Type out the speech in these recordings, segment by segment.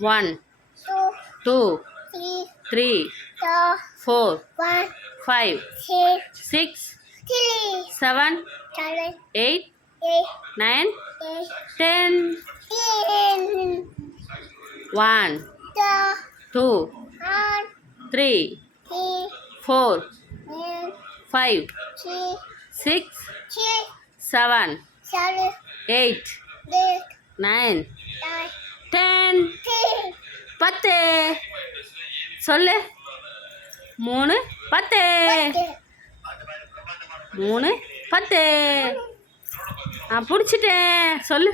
1 2 3 4 5 6 7 8 9 10 1 2 3 4 5 6 7 8 9 10 10 சொல்லு 3 10 3 10 பிடிச்சிட்டேன் சொல்லு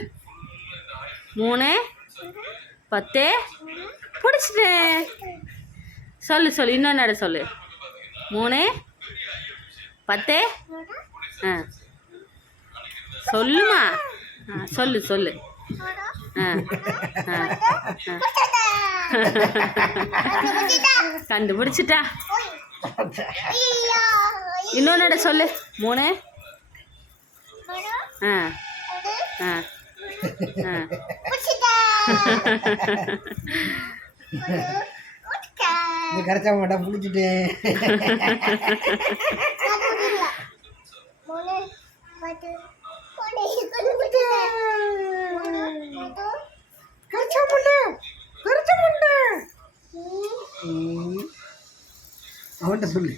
3 10 பிடிச்சிட்டேன் சொல்லு சொல்லு இன்னொன்று நட சொல்லு 3 10 சொல்லுமா சொல்லு சொல்லு கண்டுபிடிச்சிட்டா இன்னொன்னு சொல்லு 3 கரைச்சா மாட்டா பிடிச்சிட்டேன் அவன்கிட்ட சொல்லு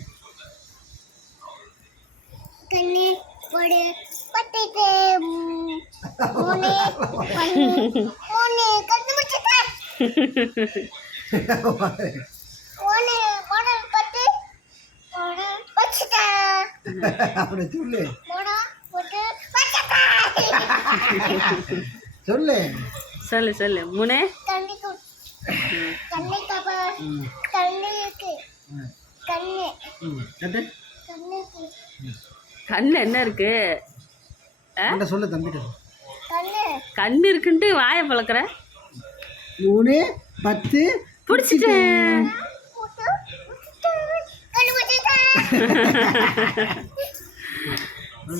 கண்ணே போடு பத்திட்டே மோனே மோனே கண்டுபிடிச்சா மோனே மோனே பத்தி மோனே பச்சிட்டா அவனை சொல்லு மோனே போட்டு பச்சிட்டா சொல்லு சொல்லு சொல்லு 3 கண்ணே கண்ணே கபா கண்ணே கண்ணே கண்ணே கண்ணு என்ன இருக்கு சொல்லு தம்பிட்ட கண்ணே கண்ணு இருக்குன்ட்டு வாயை பழக்கிற 3 10 பிடிச்சிட்டேன்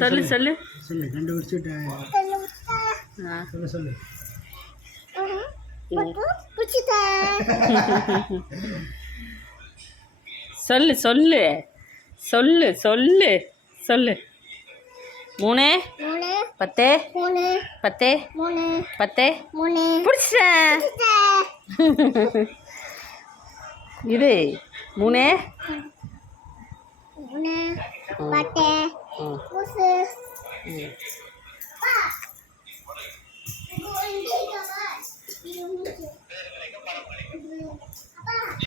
சொல்லு சொல்லு சொல்லு கண்டுபிடிச்சிட்டேன் சொல்லு சொல்லு சொல்லு சொல்லு சொல்லு சொல்லு சொல்லு 3 10 10 10 பிடிச்சிட்டேன் இது 3 பட்டே